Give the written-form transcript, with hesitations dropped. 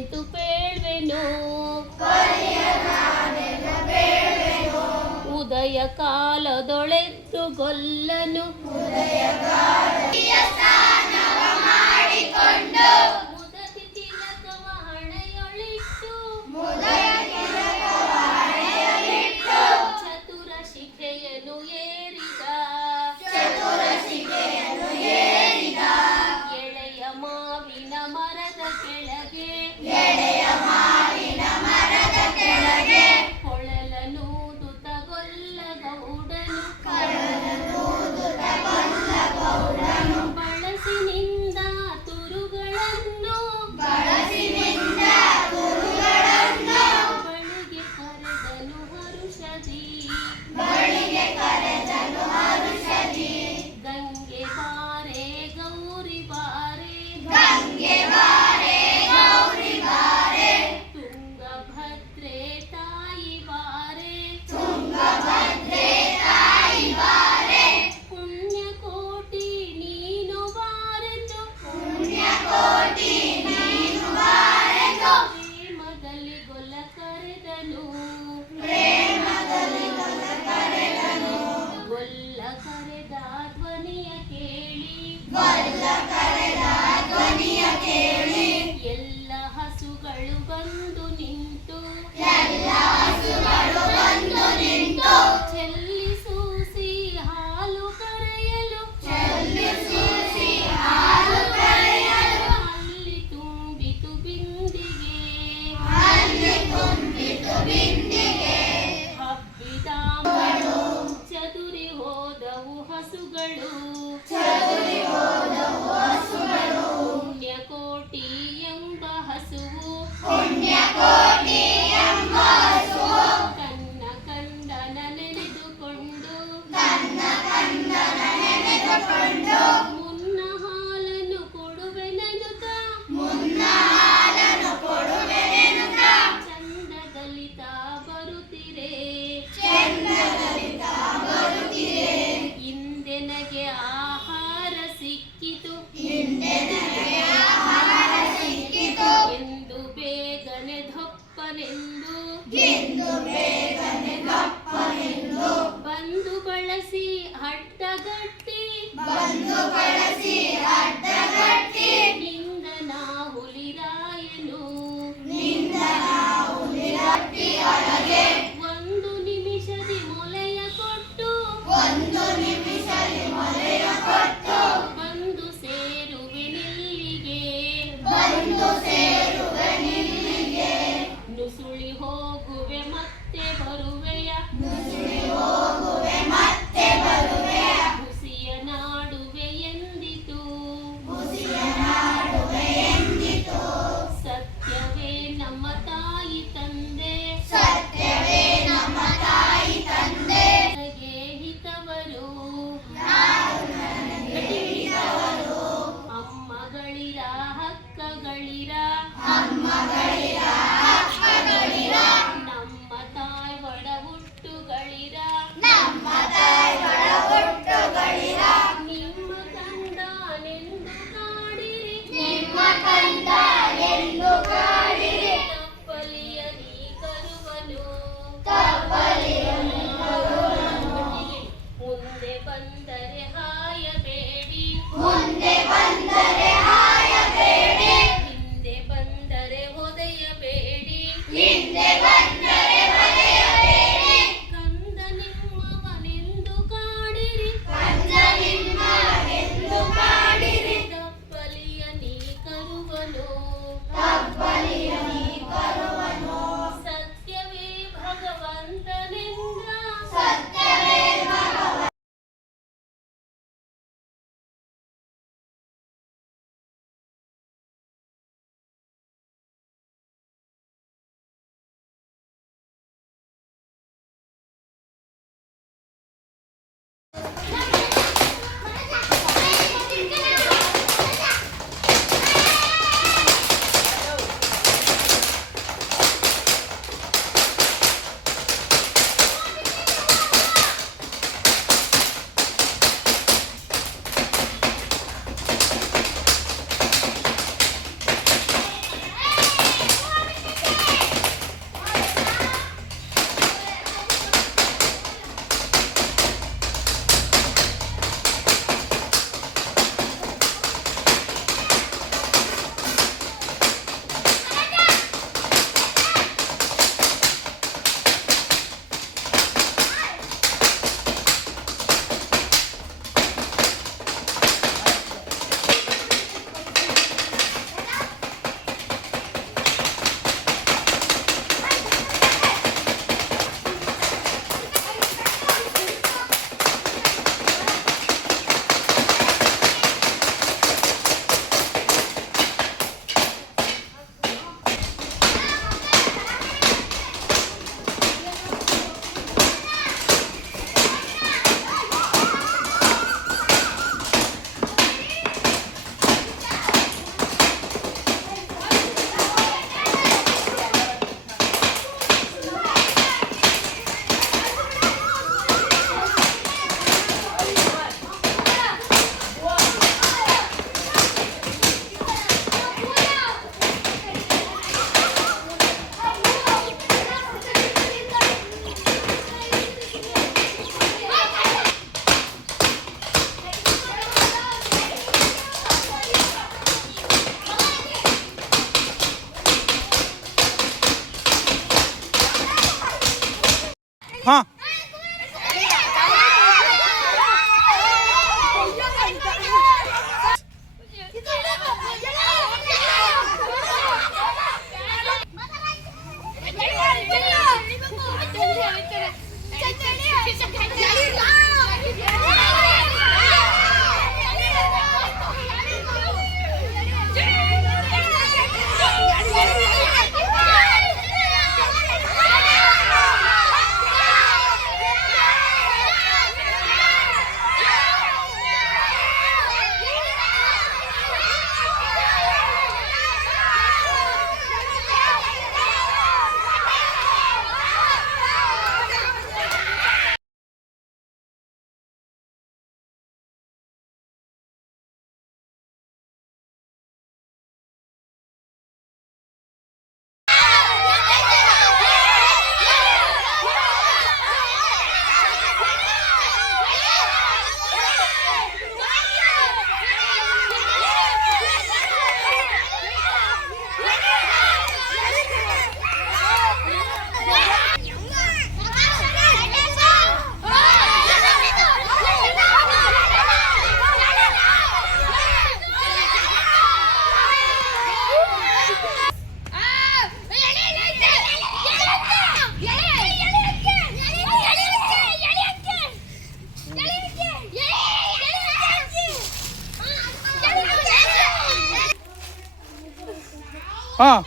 ನಾನೆಂತು ಬೇಳ್ವೆನು ಉದಯ ಕಾಲದೊಳೆದ್ದು ಗೊಲ್ಲನು ಮುದತಿ ತಿಲಕವ ಹಣೆಯೊಳಿಟ್ಟು ಚತುರ ಶಿಖೆಯನ್ನು ಏರಿದ ಎಳೆಯ ಮಾವಿನ ಮರದ ಕೆಳಗೆ ಕೊಳಲನೂದುತ ಗೊಲ್ಲ ಗೌಡನು ಬಳಸಿನಿಂದ ತುರುಗಳನ್ನು ಬಳಿಗೆ ಕರೆದನು ಹರುಷದಿ ಗಂಗೆ ಬಾರೆ ಗೌರಿ ಬಾರೆ ತುಂಗಭದ್ರೆ ತಾಯಿ ಬಾರೆ ಪುಣ್ಯಕೋಟಿ ನೀನು ಬಾರೆಂದು ಪ್ರೇಮದಲ್ಲಿ ಗೊಲ್ಲ ಕರೆದನು ಗೊಲ್ಲ ಕರೆದ ಧ್ವನಿಯ ಕೇಳಿ ಎಲ್ಲ ಹಸುಗಳು ಬಂದು ನಿಂತು ಚೆಲ್ಲಿಸೂಸಿ ಹಾಲು ಕರೆಯಲು ಅಲ್ಲಿ ತುಂಬಿತು ಬಿಂದಿಗೆ ಹಬ್ಬಿದ ಚದುರಿ ಹೋದವು ಹಸುಗಳು ಪುಣ್ಯಕೋಟಿ ಎಂಬ ಹಸುವು ತನ್ನ ಕಂದನ ನೆನೆದುಕೊಂಡು ಮುನ್ನ ಹಾಲನ್ನು ಕೊಡುವೆನೆನುತ ಚಂದದಲಿತ ಬರುತ್ತಿರೆ ಇಂದೆನಗೆ ಆಹಾರ ಸಿಕ್ಕಿತು ಎಂದು ಬೇಗನೆ ಧಪ್ಪನೆಂದು ಬಂದು ಬಳಸಿ ಅಡ್ಡಗಟ್ಟಿ ನಿಂದನ ಹುಲಿರಾಯನು ಒಂದು ನಿಮಿಷದಿ ಮೊಲೆಯ ಕೊಟ್ಟು ಬಂದು ಸೇರುವೆ ನಿಲ್ಲಿಗೆ ನುಸುಳಿ ಹೋಗುವೆ ಮತ್ತೆ ಬರುವೆಯ ಹುಸಿಯ ನಾಡುವೆ ಎಂದಿತು ಸತ್ಯವೇ ನಮ್ಮ ತಾಯಿ ತಂದೆ ನನಗೆ ಹಿತವರು ಅಮ್ಮಗಳಿರ ಹಕ್ಕಗಳಿರ ನಮ್ಮ ತಾಯಿ ಒಡ ಹುಟ್ಟುಗಳಿರ ನಿಮ್ಮ ಕಂದನೆಂದು ಕಾಡಿರಿ ತಪ್ಪಲಿಯ ನೀ ಕರುವನು ಮುಂದೆ ಬಂದರೆ ಹಾಯಬೇಡಿ ಹಿಂದೆ ಬಂದರೆ ಹೊದೆಯಬೇಡಿ ಕಂದ ನಿಮ್ಮವನೆಂದು ಕಾಡಿರಿ ತಪ್ಪಲಿಯ ನೀ ಕರುವನು ಸತ್ಯವೇ ಭಗವಂತನೆಂದ ಹಾಂ ಹಾಂ